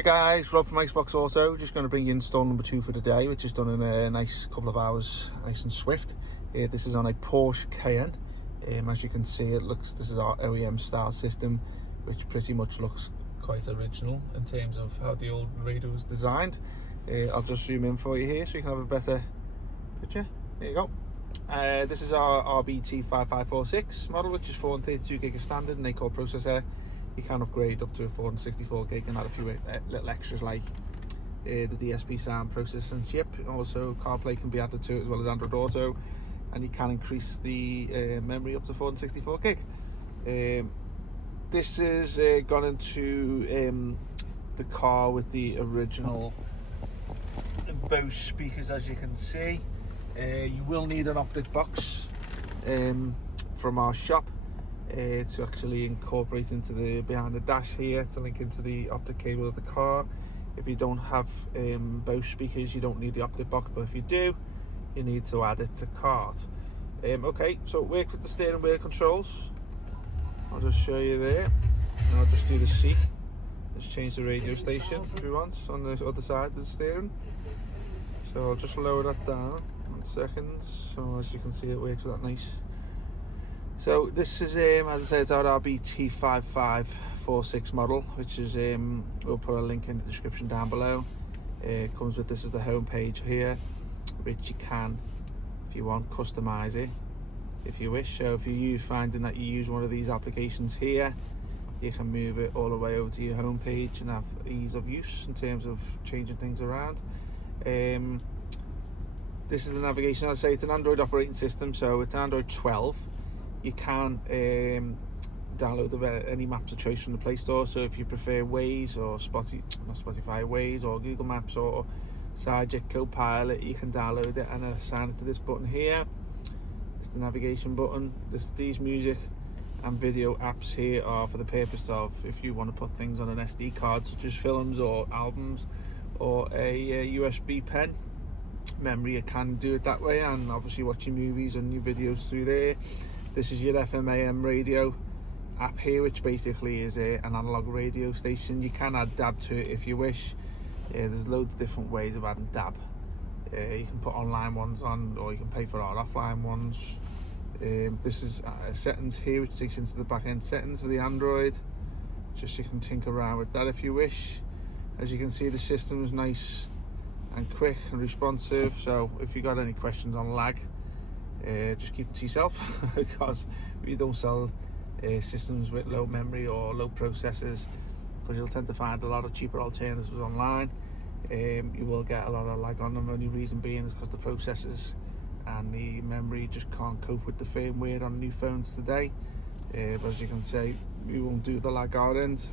Hi guys, Rob from Iceboxauto. Just going to bring you install number 2 for today, which is done in a nice couple of hours, nice and swift. This is on a Porsche Cayenne. As you can see, this is our OEM style system, which pretty much looks quite original in terms of how the old radio was designed. I'll just zoom in for you here so you can have a better picture. There you go. This is our RBT5546 model, which is 432 gig of standard and 8-core processor. You can upgrade up to 464 gig and add a few little extras like the DSP sound processing chip. Also, CarPlay can be added to it as well as Android Auto, and you can increase the memory up to 464 gig. This is gone into the car with the original Bose speakers, as you can see. You will need an optic box from our shop to actually incorporate into the behind the dash here to link into the optic cable of the car. If you don't have Bose speakers, you don't need the optic box, but if you do, you need to add it to cart. Okay, so it works with the steering wheel controls. I'll just show you there, and I'll just do the C. Let's change the radio station if you want on the other side of the steering. So I'll just lower that down 1 second. So as you can see, it works with that nice. So this is, as I said, it's our RBT5546 model, which is, we'll put a link in the description down below. It comes with, this is the home page here, which you can, if you want, customize it if you wish. So if you're finding that you use one of these applications here, you can move it all the way over to your home page and have ease of use in terms of changing things around. This is the navigation. I'd say it's an Android operating system, so it's an Android 12. You can download any maps of choice from the Play Store. So if you prefer Waze or Waze or Google Maps or Sidejet Copilot, you can download it and assign it to this button here. It's the navigation button. These music and video apps here are for the purpose of if you want to put things on an SD card, such as films or albums or a USB pen memory. You can do it that way, and obviously watch your movies and your videos through there. This is your FM/AM radio app here, which basically is an analog radio station. You can add DAB to it if you wish. There's loads of different ways of adding DAB. You can put online ones on, or you can pay for our offline ones. This is settings here, which takes you into the back end settings for the Android. Just you can tinker around with that if you wish. As you can see, the system is nice and quick and responsive. So if you got any questions on lag, just keep it to yourself, because we don't sell systems with low memory or low processors, because you'll tend to find a lot of cheaper alternatives online. You will get a lot of lag on them. Only reason being is because the processors and the memory just can't cope with the firmware on new phones today. But as you can see, we won't do the lag our end.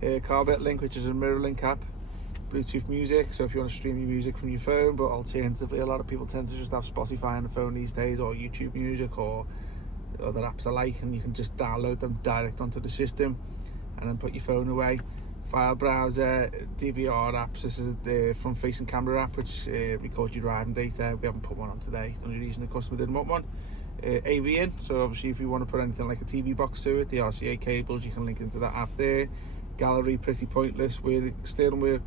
CarBet Link, which is a mirror link app. Bluetooth music, so if you want to stream your music from your phone, but alternatively a lot of people tend to just have Spotify on the phone these days, or YouTube Music, or other apps alike, and you can just download them direct onto the system and then put your phone away. File browser, DVR apps. This is the front facing camera app, which records your driving data. We haven't put one on today, the only reason the customer didn't want one. AV in, so obviously if you want to put anything like a TV box to it, the RCA cables, you can link into that app there. Gallery, pretty pointless. Steering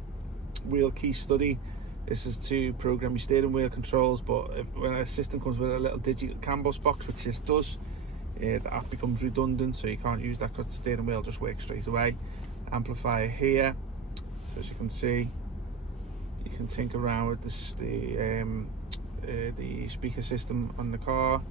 wheel key study. This is to program your steering wheel controls, but when a system comes with a little digital CAN bus box, which this does, the app becomes redundant, so you can't use that because the steering wheel just works straight away. Amplifier here, so as you can see, you can tinker around with this, the speaker system on the car.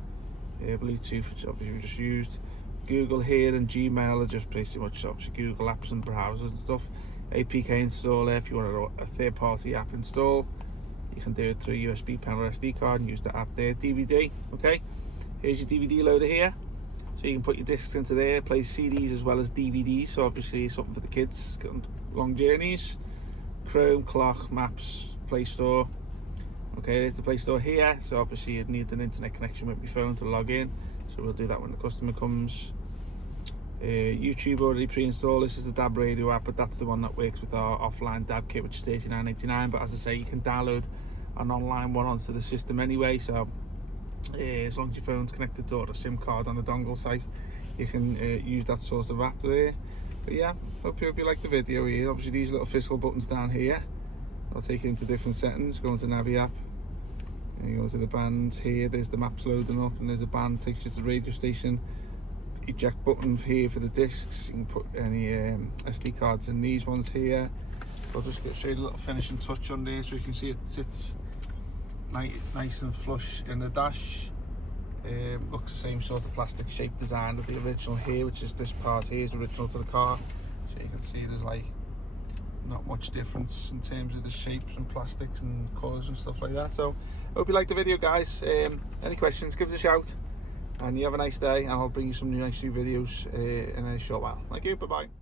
Bluetooth, which obviously we just used. Google here and Gmail are just pretty much obviously Google apps and browsers and stuff. APK installer, if you want a third-party app install, you can do it through USB pen or SD card and use the app there. DVD, okay, here's your DVD loader here, so you can put your discs into there. Plays CDs as well as DVDs, so obviously something for the kids on long journeys. Chrome, clock, maps, Play Store. Okay, there's the Play Store here, so obviously you'd need an internet connection with your phone to log in, so we'll do that when the customer comes. YouTube already pre-installed. This is the DAB radio app, but that's the one that works with our offline DAB kit, which is $39.89. But as I say, you can download an online one onto the system anyway, so as long as your phone's connected to a SIM card on the dongle site, you can use that sort of app there. But yeah, hope you like the video here. Obviously these little physical buttons down here, I'll take you into different settings. Go into Navi app, and you go to the band here, there's the maps loading up, and there's a band takes you to the radio station. Eject button here for the discs. You can put any SD cards in these ones here. I'll just show you a little finishing touch on there so you can see it sits nice and flush in the dash. Looks the same sort of plastic shape design of the original here, which is this part here is original to the car. So you can see there's like not much difference in terms of the shapes and plastics and colours and stuff like that. So hope you liked the video, guys. Any questions, give us a shout, and you have a nice day, and I'll bring you some nice new videos in a short while. Thank you, bye bye.